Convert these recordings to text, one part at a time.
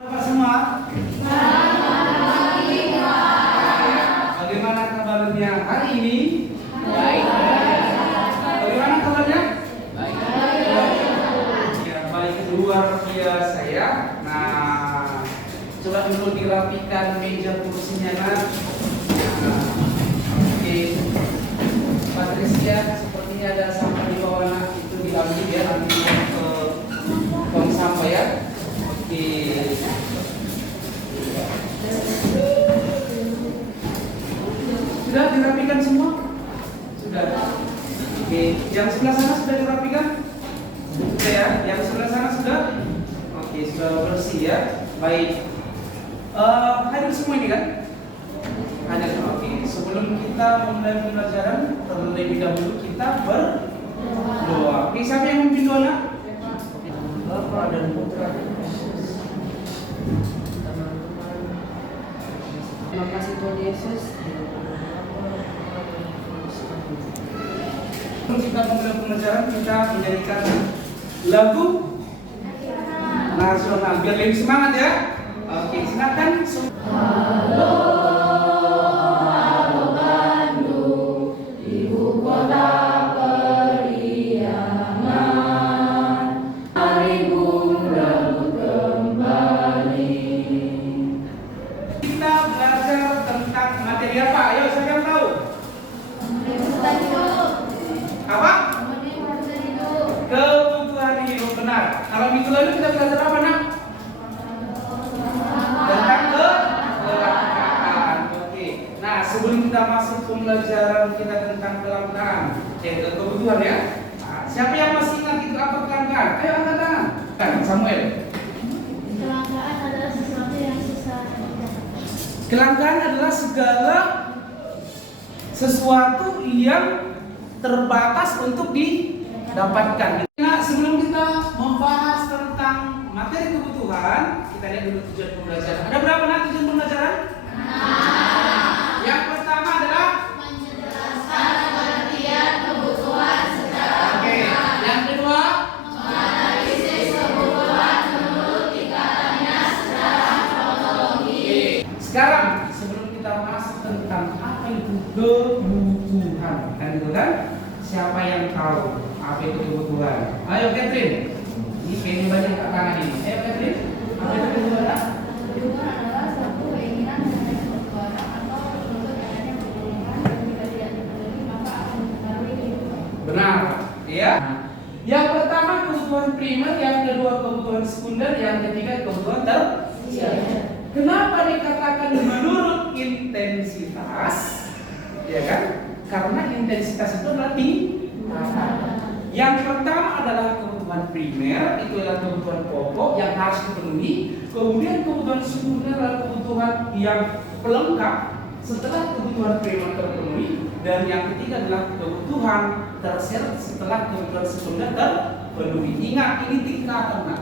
Bapak semua, bagaimana kabarnya hari ini? Baik. Bagaimana kabarnya? Baik. Ya, baik, luar biasa ya. Nah, coba dulu dirapikan meja kursinya nak. Nah, oke. Patricia, sepertinya ada sampah di bawah nak, itu diambil ya, nanti ke tong sampah ya. Oke. Sudah dirapikan semua? Sudah. Oke, yang sebelah sana sudah dirapikan? Sudah ya, yang sebelah sana sudah? Oke, sudah bersih ya. Baik. Hadir semua ini kan? Hadir. Oke, sebelum kita mulai pembelajaran, terlebih dahulu kita berdoa. Oke, siapa yang memimpin doa nak? Bapa dan Putra dan Yesus. Terima kasih Tuhan Yesus. Sebelum kita mulai pembelajaran, kita menyanyikan lagu nasional biar lebih semangat ya. Oke, silakan. Kita belajar tentang materi apa? Ayo, siapa yang tahu? Apa? Kebutuhan hidup, benar. Kalau minggu lalu kita belajar apa nak? Tentang kelangkaan. Oke. Nah, sebelum kita masuk pembelajaran kita tentang kelangkaan, kebutuhan ya. Nah, siapa yang masih ingat itu apa kelangkaan? Ayo angkat tangan. Kan Samuel. Kelangkaan adalah sesuatu yang susah didapatkan. Kelangkaan adalah segala sesuatu yang terbatas untuk didapatkan. Nah, sebelum kita membahas tentang materi kebutuhan, kita lihat dulu tujuan pembelajaran. Ada berapa nanti tujuan pembelajaran? Yang pertama adalah Menjelaskan pengertian kebutuhan secara oke. Yang kedua, menganalisis kebutuhan menurut tingkatannya secara kronologi. sekarang sebelum kita masuk tentang apa itu kebutuhan, kan gitu kan? Siapa yang tahu apa itu kebutuhan? Ayo Catherine. Ini kayaknya banyak kat tangan ini. Ayo Catherine. Apa itu kebutuhan? Kebutuhan adalah suatu keinginan mengenai sesuatu atau untuk adanya kebutuhan dan jika tidak dipenuhi maka akan mempengaruhi kehidupan. Benar, ya. Yang pertama kebutuhan primer, yang kedua kebutuhan sekunder, yang ketiga kebutuhan tersier. Kenapa dikatakan menurut intensitas? Ya kan? Karena intensitas itu adalah tingkatan. Yang pertama adalah kebutuhan primer, itu adalah kebutuhan pokok yang harus dipenuhi. Kemudian kebutuhan sekunder adalah kebutuhan yang pelengkap setelah kebutuhan primer terpenuhi. Dan yang ketiga adalah kebutuhan tersier setelah kebutuhan sekunder terpenuhi. Ingat, ini tingkatan. Nah,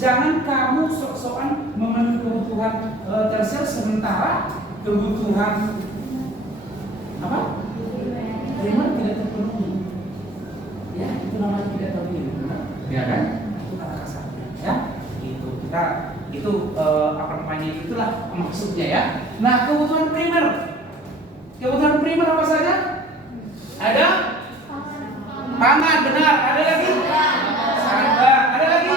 jangan kamu sok-sokan memenuhi kebutuhan tersier sementara kebutuhan apa? Primer tidak terpenuhi. Ya, itu namanya tidak terpenuhi. Ya kan? Itu kata kasarnya. Ya, itu apa namanya? Itulah maksudnya ya. Nah, kebutuhan primer. Kebutuhan primer apa saja? Ada pangan, benar. Ada lagi? Sandang. Ada lagi?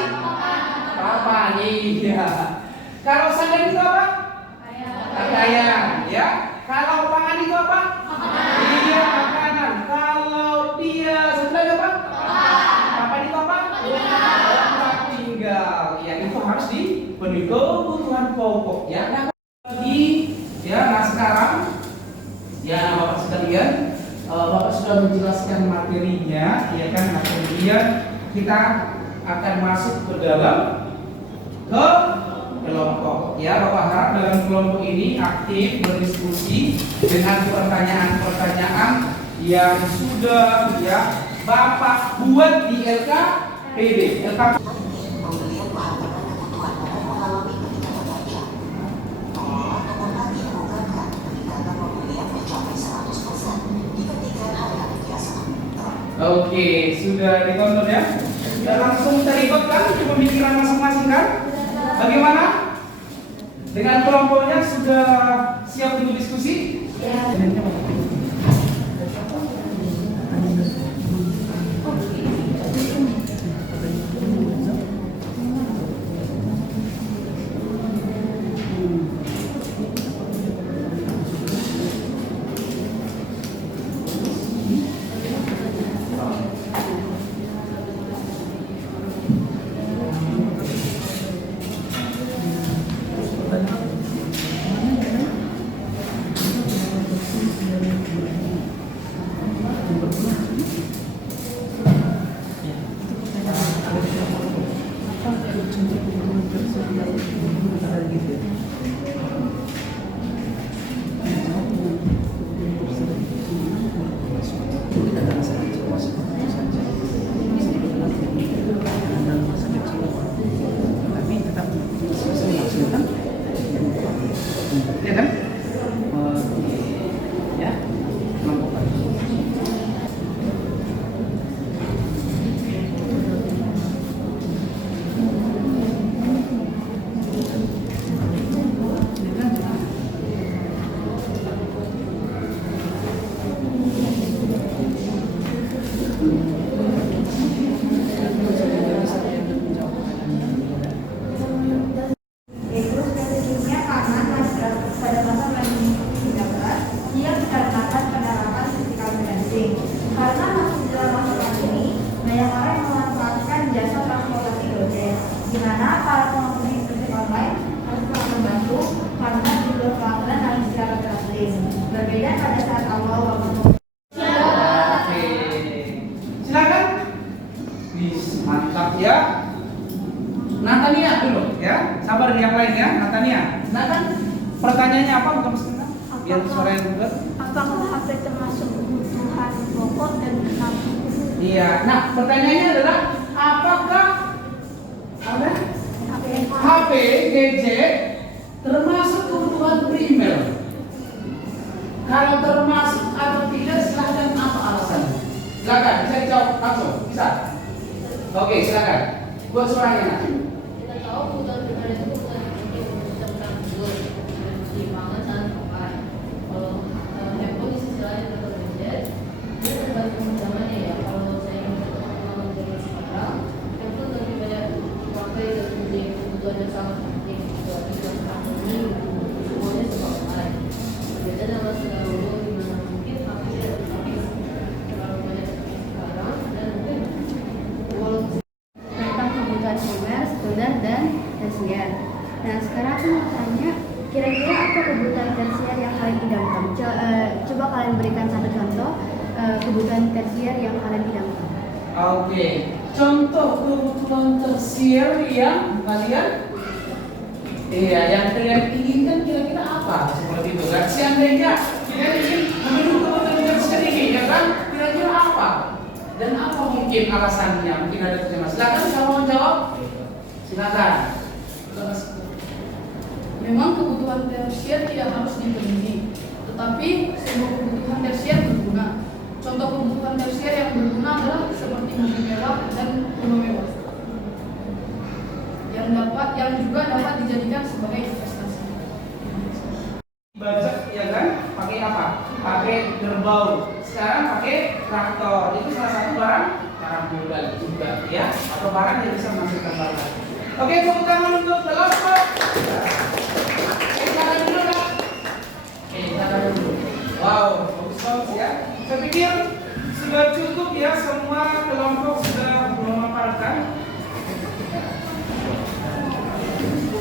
Papan. Iya. Kalau sandang itu apa? Pakaian. Ya. Kalau pangan itu apa? Iya, makanan. Kalau dia setelah apa? Papan itu apa? Tempat tinggal. Ya, itu harus dipenuhi kebutuhan pokok. Ya. Nah, sekarang ya Bapak sekalian, Bapak sudah menjelaskan materinya, ya kan? Nah, kemudian kita akan masuk ke dalam kelompok. Ya, Bapak harap dalam kelompok ini aktif berdiskusi dengan pertanyaan-pertanyaan yang sudah ya Bapak buat di LKPD. Pembelian bahan bakar kebutuhan pokok mengalami peningkatan tajam. Pengelola toko tadi mengungkapkan peningkatan pembelian mencapai 100% dibandingkan hari-hari biasa. Oke, sudah ditonton ya? Sudah langsung terlibat kan di pemikiran masing-masing kan? Bagaimana? Dengan kelompoknya sudah siap untuk diskusi? Ya. Ya kan? Ya, kelompok. Yaitu spesifiknya karena pada masa pandemi COVID-19 ia dikarenakan penerapan physical distancing. Karena masih dalam masa pandemi, banyak orang memanfaatkan jasa transportasi Gojek, di mana para pengemudi ojek online harus sangat membantu karena jumlah pelanggan harus secara gratis. Berbeda pada saat awal wabah COVID. Oke. Silakan. Wis, mantap ya. Natania dulu ya. Sabar yang lain ya, Natania. Silakan. Pertanyaannya apa? Bukan sebentar. Biar suara yang bukan. Apakah HP termasuk kebutuhan pokok dan kenapa? Iya. Nah, pertanyaannya adalah apakah apa? HP, gadget termasuk kebutuhan primer? Kalau termasuk atau tidak, silahkan apa alasannya? Silakan, bisa dijawab langsung, bisa. Oke, silakan. Buat suaranya nanti. Kita tahu kebutuhan primer itu kebutuhan penting untuk kita tidur, cuci pangan, dan makan. Kalau handphone di sisi lain atau gadget, itu tergantung zamannya ya. Kalau saya ingin pengalaman zaman sekarang, handphone lebih banyak dipakai dan menjadi kebutuhan yang sangat penting. Buat kita sekarang ini semuanya serba online. Berbeda dengan dahulu di mana mungkin HP tidak terlalu banyak seperti sekarang dan mungkin walaupun tentang kebutuhan primer, sekunder, dan tersier. Nah, sekarang aku mau tanya, kira-kira apa kebutuhan tersier yang kalian idamkan? Coba kalian berikan satu contoh kebutuhan tersier yang kalian idamkan. Oke, contoh kebutuhan tersier yang kalian yang kalian inginkan kira-kira apa? Seperti itu kan? Seandainya kita ingin memenuhi kebutuhan tersier ini, ya kan? Kira-kira apa? Dan apa mungkin alasannya? Mungkin ada terjemah. Silakan kalau mau jawab. Silakan. Memang kebutuhan tersier tidak harus dipenuhi, tetapi semua kebutuhan tersier berguna. Contoh kebutuhan tersier yang berguna adalah seperti mobil mewah dan rumah mewah, yang juga dapat dijadikan sebagai investasi. Baca ya kan? Pakai apa? Pakai kerbau. Sekarang pakai traktor. Itu salah satu barang modal juga ya, atau barang yang bisa menghasilkan barang. Oke, tepuk tangan untuk kelompok. Tangan dulu Kak. Tangan dulu. Wow, bagus ya. Saya pikir sudah cukup ya, semua kelompok sudah memaparkan.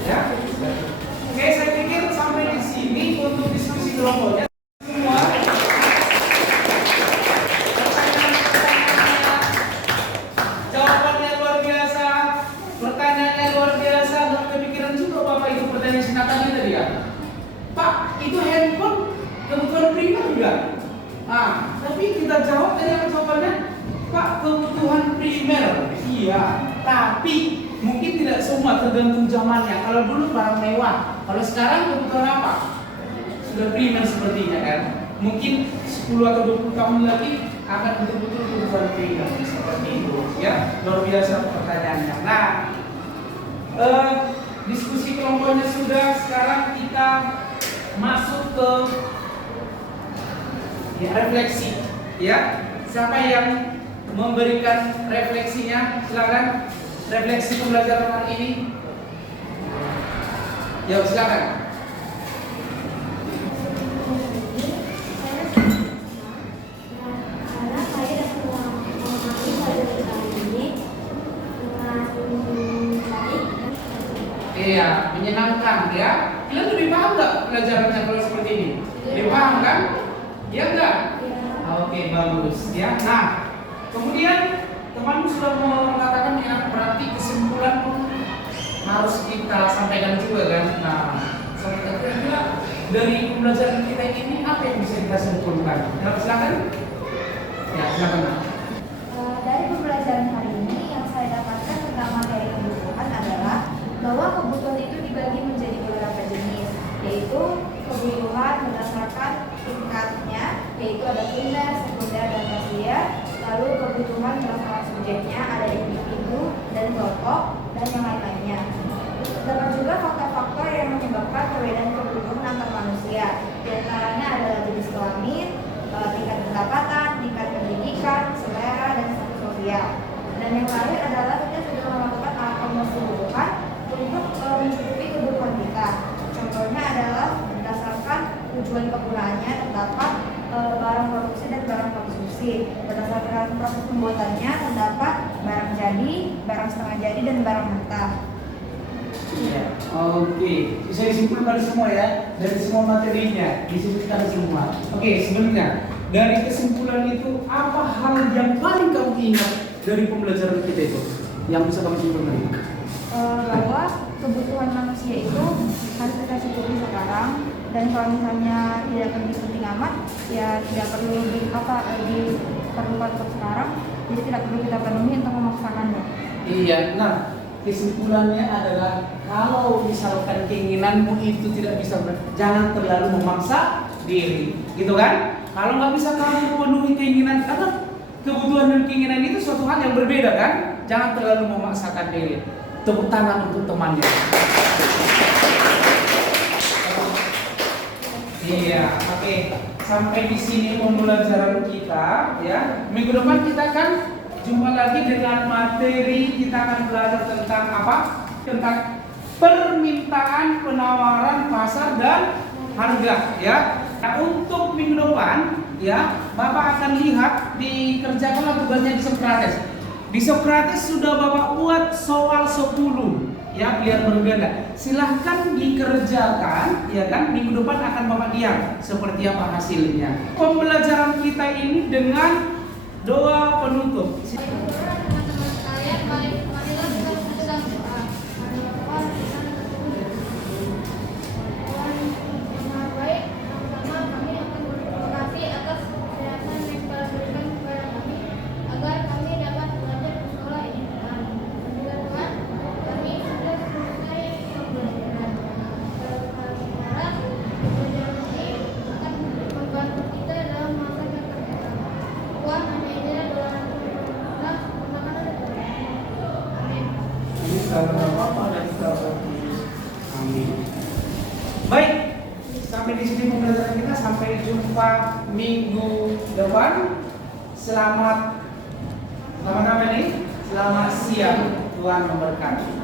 Ya. Oke, saya pikir sampai di sini untuk diskusi kelompoknya semua. Jawabannya luar biasa, pertanyaannya luar biasa, dan kepikiran juga Bapak itu pertanyaan singkatannya tadi ya. Pak, itu handphone kebutuhan primer juga. Ah, tapi kita jawab tadi apa jawabannya? Pak, kebutuhan primer. Iya, tapi mungkin tidak semua, tergantung zamannya. Kalau dulu barang mewah, kalau sekarang kebutuhan apa? Sudah primer sepertinya kan. Mungkin 10 atau 20 tahun lagi akan betul-betul kebutuhan primer seperti itu ya. Luar biasa pertanyaannya. Nah, diskusi kelompoknya sudah. Sekarang kita masuk ke refleksi. Ya, siapa yang memberikan refleksinya? Silakan. Refleksi pembelajaran hari ini. Ya, silakan. Karena saya dapat memahami pelajaran ini dengan baik dan Iya, menyenangkan ya. Kalian lebih paham nggak pelajarannya kalau seperti ini? Lebih paham kan? Iya enggak? Oke, bagus ya. Nah, kemudian teman sudah mengatakan ya, berarti kesimpulan harus kita sampaikan juga kan. Nah, kira-kira dari pembelajaran kita ini apa yang bisa kita simpulkan? Ya, silakan. Ya, silakan. Dari pembelajaran hari ini yang saya dapatkan tentang materi kebutuhan adalah bahwa kebutuhan itu dibagi menjadi beberapa jenis, yaitu kebutuhan berdasarkan tingkatnya, yaitu ada primer, sekunder, dan tersier. Lalu kebutuhan berdasarkan subjeknya, ada individu dan kelompok dan yang lain-lainnya. Terdapat juga faktor-faktor yang menyebabkan perbedaan kebutuhan antar manusia. Di antaranya adalah jenis kelamin, tingkat pendapatan, tingkat pendidikan, selera, dan status sosial. Dan yang terakhir adalah kita sudah melakukan akomodasi kebutuhan untuk mencukupi kebutuhan kita. Contohnya adalah berdasarkan tujuan kegunaannya terdapat barang produksi dan barang konsumsi. Berdasarkan proses pembuatannya terdapat barang jadi, barang setengah jadi, dan barang mentah. Ya, oke. Bisa disimpulkan semua ya, dari semua materinya disimpulkan semua. Oke, sebenarnya dari kesimpulan itu apa hal yang paling kamu ingat dari pembelajaran kita itu yang bisa kamu simpulkan? Bahwa kebutuhan manusia itu harus kita cukupi sekarang, dan kalau misalnya tidak penting amat, ya tidak perlu diperlukan untuk sekarang, jadi tidak perlu kita penuhi untuk memaksakannya. Iya, nah kesimpulannya adalah kalau misalkan keinginanmu itu tidak bisa, jangan terlalu memaksa diri, gitu kan? Kalau nggak bisa kamu penuhi keinginan, karena kebutuhan dan keinginan itu suatu hal yang berbeda kan? Jangan terlalu memaksakan diri. Tepuk tangan untuk temannya. Iya, oke. Sampai di sini pembelajaran kita, ya. Minggu depan kita akan jumpa lagi dengan materi. Kita akan belajar tentang apa? Tentang permintaan, penawaran, pasar, dan harga, ya. Nah, untuk minggu depan, ya, Bapak akan lihat dikerjakanlah tugasnya di Sokrates. Di Sokrates sudah Bapak buat soal 10, ya, biar berbeda. Silahkan dikerjakan, ya kan? Minggu depan akan Bapak lihat seperti apa hasilnya. Pembelajaran kita ini dengan doa penutup. Teman-teman sekalian, marilah kita sedang doa. Tuhan yang Maha Baik, pertama kami akan berterima kasih atas kesehatan yang telah berikan kepada kami agar kami dapat belajar di sekolah ini. Tuhan, Tuhan, kami sudah selesai pembelajaran. Kami harap pembelajaran ini akan membantu kita dalam masa yang akan datang. Tuhan, hanya inilah doa kita. Amin. Amin. Baik, sampai di sini pembelajaran kita. Sampai jumpa minggu depan. Selamat apa nih? Selamat siang. Tuhan memberkati.